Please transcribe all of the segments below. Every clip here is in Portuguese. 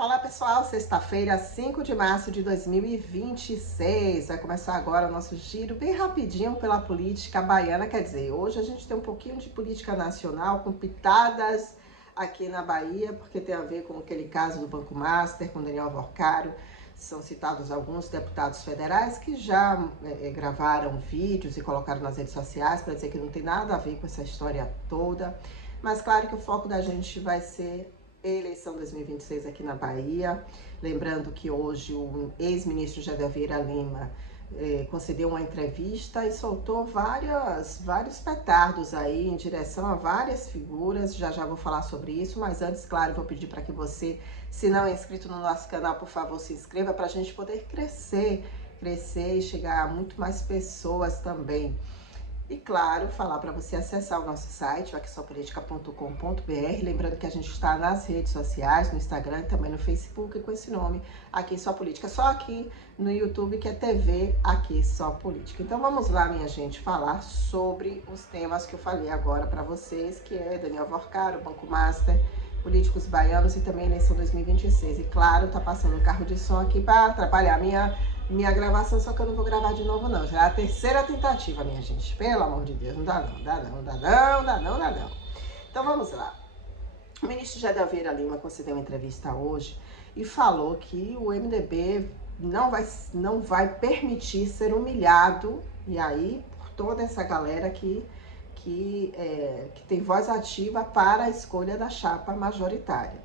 Olá pessoal, sexta-feira, 5 de março de 2026. Vai começar agora o nosso giro bem rapidinho pela política baiana. Quer dizer, hoje a gente tem um pouquinho de política nacional com pitadas aqui na Bahia, porque tem a ver com aquele caso do Banco Master, com Daniel Alvorcaro. São citados alguns deputados federais que já gravaram vídeos e colocaram nas redes sociais para dizer que não tem nada a ver com essa história toda. Mas claro que o foco da gente vai ser eleição 2026 aqui na Bahia. Lembrando que hoje o ex-ministro Gedel Vieira Lima concedeu uma entrevista e soltou vários petardos aí em direção a várias figuras. Já vou falar sobre isso, mas antes, claro, vou pedir para que você, se não é inscrito no nosso canal, por favor, se inscreva para a gente poder crescer e chegar a muito mais pessoas também. E claro, falar para você acessar o nosso site, aquissopolitica.com.br, lembrando que a gente está nas redes sociais, no Instagram e também no Facebook com esse nome, Aqui Só Política, só aqui no YouTube que é TV Aqui Só Política. Então vamos lá, minha gente, falar sobre os temas que eu falei agora para vocês, que é Daniel Alvorcaro, Banco Master, políticos baianos e também eleição 2026. E claro, tá passando um carro de som aqui para atrapalhar a minha gravação, só que eu não vou gravar de novo não. Já é a terceira tentativa, minha gente. Pelo amor de Deus, não dá não. Então vamos lá. O ministro Gedel Vieira Lima concedeu uma entrevista hoje e falou que o MDB não vai permitir ser humilhado, e aí, por toda essa galera que tem voz ativa para a escolha da chapa majoritária.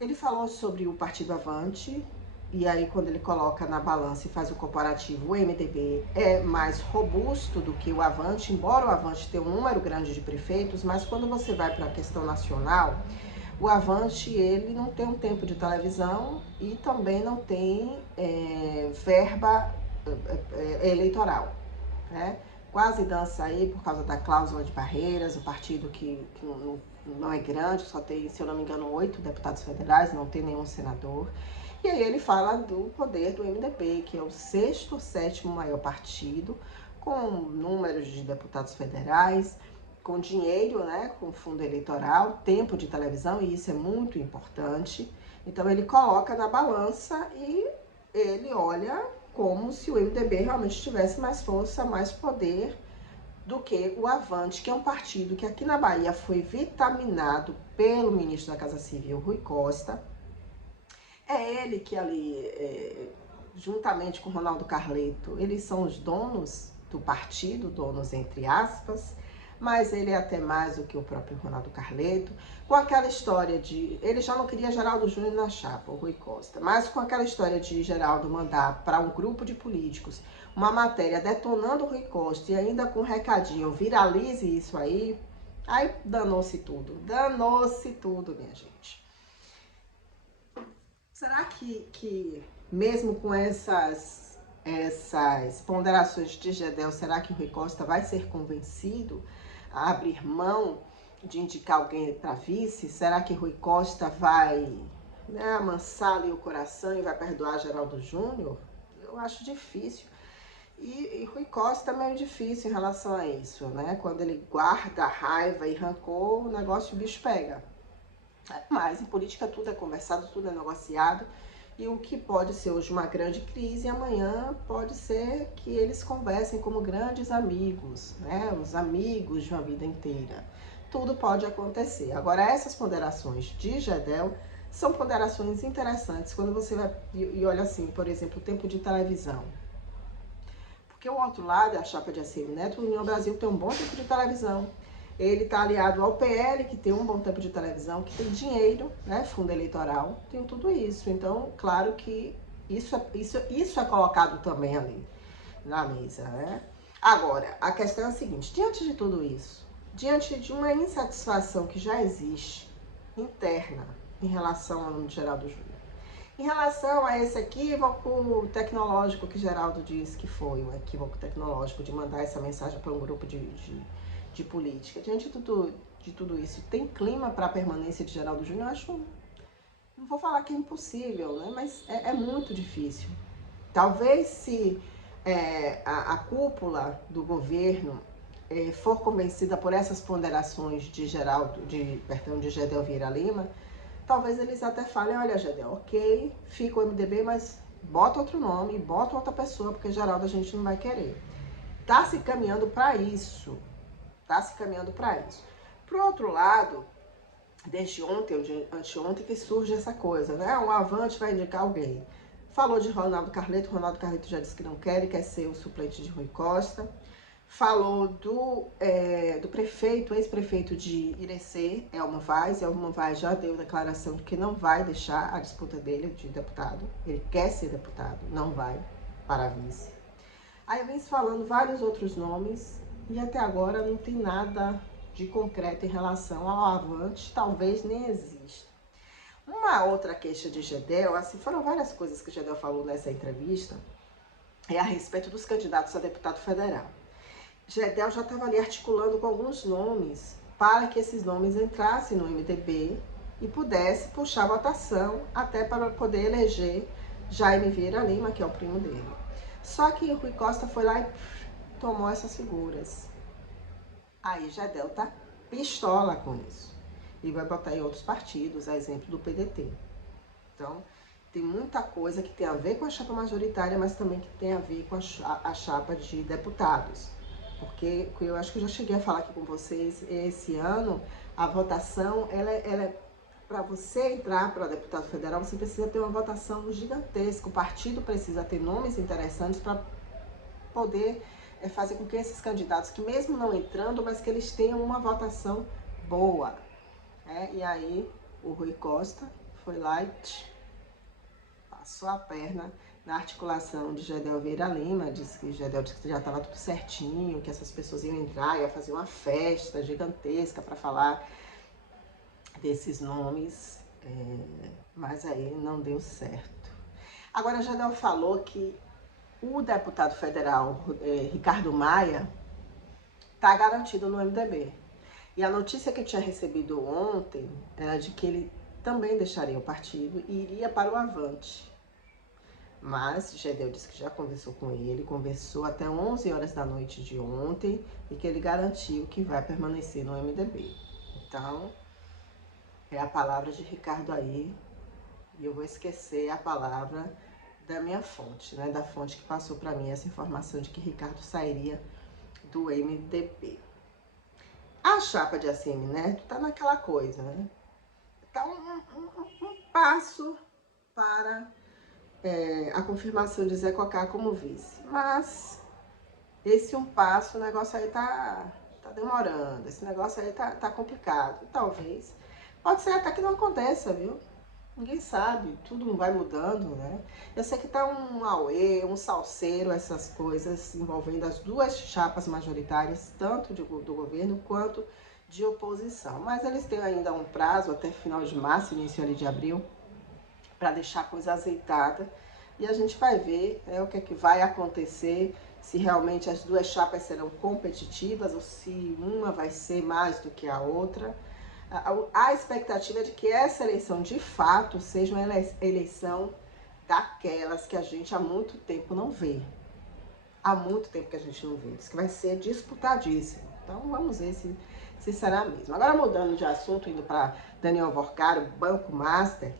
Ele falou sobre o Partido Avante, e aí quando ele coloca na balança e faz o comparativo, o MDB é mais robusto do que o Avante, embora o Avante tenha um número grande de prefeitos, mas quando você vai para a questão nacional, o Avante ele não tem um tempo de televisão e também não tem verba eleitoral, né? Quase dança aí por causa da cláusula de barreiras, o partido que não é grande, só tem, se eu não me engano, 8 deputados federais, não tem nenhum senador. E aí ele fala do poder do MDB, que é o sexto ou sétimo maior partido, com números de deputados federais, com dinheiro, né, com fundo eleitoral, tempo de televisão, e isso é muito importante. Então ele coloca na balança e ele olha como se o MDB realmente tivesse mais força, mais poder do que o Avante, que é um partido que aqui na Bahia foi vitaminado pelo ministro da Casa Civil, Rui Costa. É ele que ali, juntamente com Ronaldo Carleto, eles são os donos do partido, donos entre aspas, mas ele é até mais do que o próprio Ronaldo Carleto, com aquela história de... Ele já não queria Geraldo Júnior na chapa, o Rui Costa, mas com aquela história de Geraldo mandar para um grupo de políticos uma matéria detonando o Rui Costa e ainda com um recadinho, viralize isso aí danou-se tudo, minha gente. Será que mesmo com essas ponderações de Gedel, será que o Rui Costa vai ser convencido a abrir mão de indicar alguém para vice? Será que Rui Costa vai, né, amansar ali o coração e vai perdoar Geraldo Júnior? Eu acho difícil. E Rui Costa é meio difícil em relação a isso, né? Quando ele guarda raiva e rancor, o negócio, o bicho pega. Mas em política tudo é conversado, tudo é negociado, e o que pode ser hoje uma grande crise, amanhã pode ser que eles conversem como grandes amigos, né? Os amigos de uma vida inteira. Tudo pode acontecer. Agora, essas ponderações de Gedel são ponderações interessantes quando você vai e olha assim, por exemplo, o tempo de televisão. Porque o outro lado é a chapa de ACM Neto, o União Brasil tem um bom tempo de televisão. Ele está aliado ao PL, que tem um bom tempo de televisão, que tem dinheiro, né, fundo eleitoral, tem tudo isso. Então, claro que isso é colocado também ali na mesa, né? Agora, a questão é a seguinte, diante de tudo isso, diante de uma insatisfação que já existe interna em relação ao nome de Geraldo Júnior, em relação a esse equívoco tecnológico que Geraldo disse que foi, um equívoco tecnológico de mandar essa mensagem para um grupo de política. Diante de tudo isso, tem clima para a permanência de Geraldo Júnior? Eu acho, não vou falar que é impossível, né? Mas é muito difícil. Talvez se a cúpula do governo for convencida por essas ponderações de Gedel Vieira Lima, talvez eles até falem, olha, Gedel, ok, fica o MDB, mas bota outro nome, bota outra pessoa, porque Geraldo a gente não vai querer. Tá se caminhando para isso. Tá se caminhando para isso. Pro outro lado, desde ontem ou de anteontem que surge essa coisa, né? O Avante vai indicar alguém. Falou de Ronaldo Carleto já disse que não quer, ele quer ser o suplente de Rui Costa. Falou do prefeito, ex-prefeito de Irecê, Elmo Vaz já deu declaração de que não vai deixar a disputa dele de deputado. Ele quer ser deputado, não vai para vice. Aí vem se falando vários outros nomes e até agora não tem nada de concreto em relação ao Avante, talvez nem exista. Uma outra queixa de Gedel, assim, foram várias coisas que Gedel falou nessa entrevista, é a respeito dos candidatos a deputado federal. Gedel já estava ali articulando com alguns nomes para que esses nomes entrassem no MDB e pudesse puxar a votação até para poder eleger Jaime Vieira Lima, que é o primo dele. Só que o Rui Costa foi lá e tomou essas figuras. Aí Gedel tá pistola com isso. E vai botar em outros partidos, a exemplo do PDT. Então, tem muita coisa que tem a ver com a chapa majoritária, mas também que tem a ver com a chapa de deputados. Porque eu acho que eu já cheguei a falar aqui com vocês, esse ano, a votação, ela é para você entrar para deputado federal, você precisa ter uma votação gigantesca. O partido precisa ter nomes interessantes para poder fazer com que esses candidatos, que mesmo não entrando, mas que eles tenham uma votação boa. E aí o Rui Costa foi lá e passou a perna na articulação de Gedel Vieira Lima, disse que Gedel disse que já estava tudo certinho, que essas pessoas iam entrar, ia fazer uma festa gigantesca para falar desses nomes, mas aí não deu certo. Agora, Gedel falou que o deputado federal Ricardo Maia está garantido no MDB. E a notícia que eu tinha recebido ontem era de que ele também deixaria o partido e iria para o Avante. Mas Gedel disse que já conversou com ele, conversou até 11 horas da noite de ontem e que ele garantiu que vai permanecer no MDB. Então, é a palavra de Ricardo aí, e eu vou esquecer a palavra da minha fonte, né? Da fonte que passou para mim essa informação de que Ricardo sairia do MDB. A chapa de ACM Neto tá naquela coisa, né? Tá um passo para a confirmação de Zé Cocá como vice. Mas esse um passo, o negócio aí tá demorando, esse negócio aí tá complicado. Talvez, pode ser até que não aconteça, viu? Ninguém sabe, tudo vai mudando, né? Eu sei que tá um auê, um salseiro, essas coisas envolvendo as duas chapas majoritárias, tanto do governo quanto de oposição. Mas eles têm ainda um prazo, até final de março, início ali de abril, para deixar a coisa azeitada. E a gente vai ver o que é que vai acontecer, se realmente as duas chapas serão competitivas ou se uma vai ser mais do que a outra. A expectativa é de que essa eleição, de fato, seja uma eleição daquelas que a gente há muito tempo não vê. Há muito tempo que a gente não vê. Diz que vai ser disputadíssimo. Então, vamos ver se será mesmo. Agora, mudando de assunto, indo para Daniel Worcaro, Banco Master.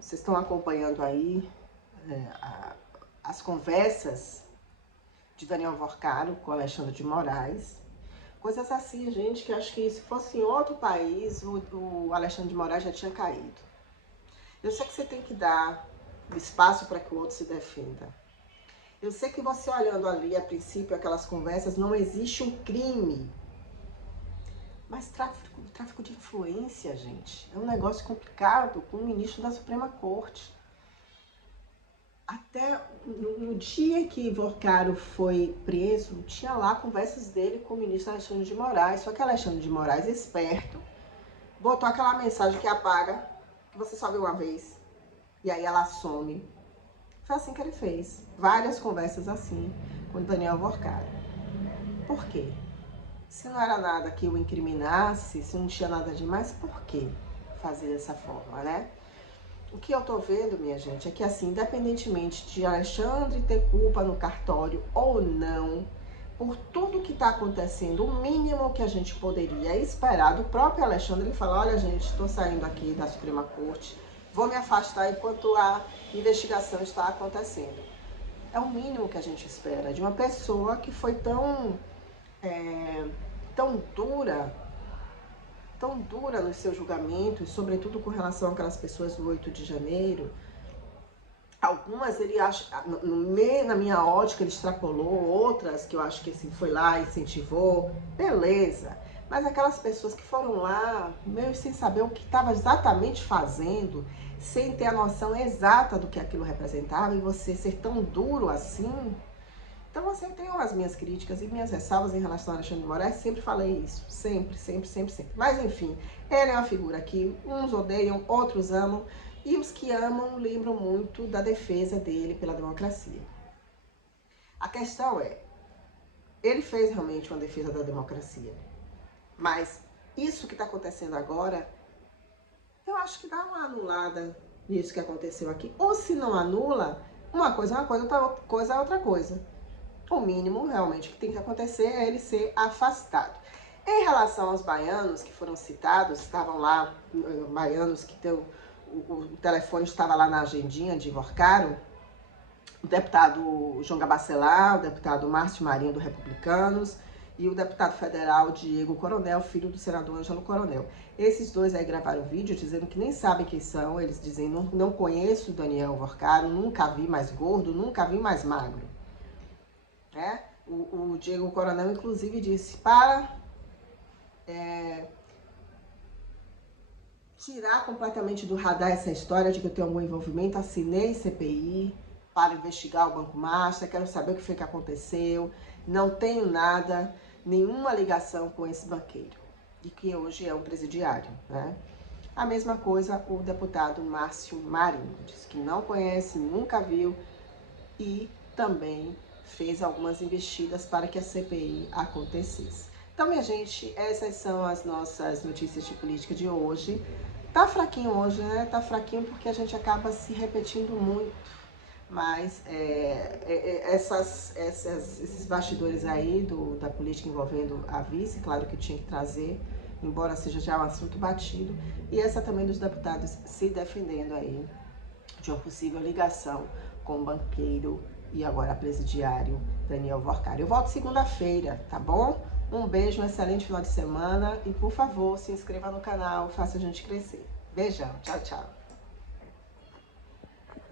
Vocês estão acompanhando aí as conversas de Daniel Worcaro com Alexandre de Moraes. Coisas assim, gente, que acho que se fosse em outro país, o Alexandre de Moraes já tinha caído. Eu sei que você tem que dar espaço para que o outro se defenda. Eu sei que você olhando ali, a princípio, aquelas conversas, não existe um crime. Mas tráfico de influência, gente, é um negócio complicado com o ministro da Suprema Corte. Até no dia que Worcaro foi preso, tinha lá conversas dele com o ministro Alexandre de Moraes. Só que Alexandre de Moraes, esperto, botou aquela mensagem que apaga, que você só vê uma vez, e aí ela some. Foi assim que ele fez. Várias conversas assim com Daniel Worcaro. Por quê? Se não era nada que o incriminasse, se não tinha nada demais, por que fazer dessa forma, né? O que eu tô vendo, minha gente, é que assim, independentemente de Alexandre ter culpa no cartório ou não, por tudo que está acontecendo, o mínimo que a gente poderia esperar do próprio Alexandre, ele fala, olha gente, estou saindo aqui da Suprema Corte, vou me afastar enquanto a investigação está acontecendo. É o mínimo que a gente espera de uma pessoa que foi tão dura nos seus julgamentos, sobretudo com relação àquelas pessoas do 8 de janeiro. Algumas ele acha, na minha ótica, ele extrapolou, outras que eu acho que assim, foi lá, incentivou, beleza. Mas aquelas pessoas que foram lá, meio sem saber o que estava exatamente fazendo, sem ter a noção exata do que aquilo representava, e você ser tão duro assim. Então, assim, eu tenho as minhas críticas e minhas ressalvas em relação a Alexandre de Moraes, sempre falei isso, sempre. Mas, enfim, ele é uma figura que uns odeiam, outros amam, e os que amam lembram muito da defesa dele pela democracia. A questão é, ele fez realmente uma defesa da democracia, mas isso que está acontecendo agora, eu acho que dá uma anulada nisso que aconteceu aqui. Ou se não anula, uma coisa é uma coisa, outra coisa é outra coisa. O mínimo realmente que tem que acontecer é ele ser afastado. Em relação aos baianos que foram citados, estavam lá, baianos que o telefone estava lá na agendinha de Worcaro, o deputado João Gabacelar, o deputado Márcio Marinho do Republicanos e o deputado federal Diego Coronel, filho do senador Ângelo Coronel. Esses dois aí gravaram um vídeo dizendo que nem sabem quem são, eles dizem, não conheço o Daniel Worcaro, nunca vi mais gordo, nunca vi mais magro. O Diego Coronel, inclusive, disse para tirar completamente do radar essa história de que eu tenho algum envolvimento, assinei CPI para investigar o Banco Master, quero saber o que foi que aconteceu, não tenho nada, nenhuma ligação com esse banqueiro, e que hoje é um presidiário, né? A mesma coisa o deputado Márcio Marinho, disse que não conhece, nunca viu e também fez algumas investidas para que a CPI acontecesse. Então, minha gente, essas são as nossas notícias de política de hoje. Tá fraquinho hoje, né? Tá fraquinho porque a gente acaba se repetindo muito. Mas esses bastidores aí da política envolvendo a vice, claro que tinha que trazer, embora seja já um assunto batido. E essa também dos deputados se defendendo aí de uma possível ligação com o banqueiro e agora presidiário Daniel Worcaro. Eu volto segunda-feira, tá bom? Um beijo, um excelente final de semana e, por favor, se inscreva no canal, faça a gente crescer. Beijão, tchau, tchau.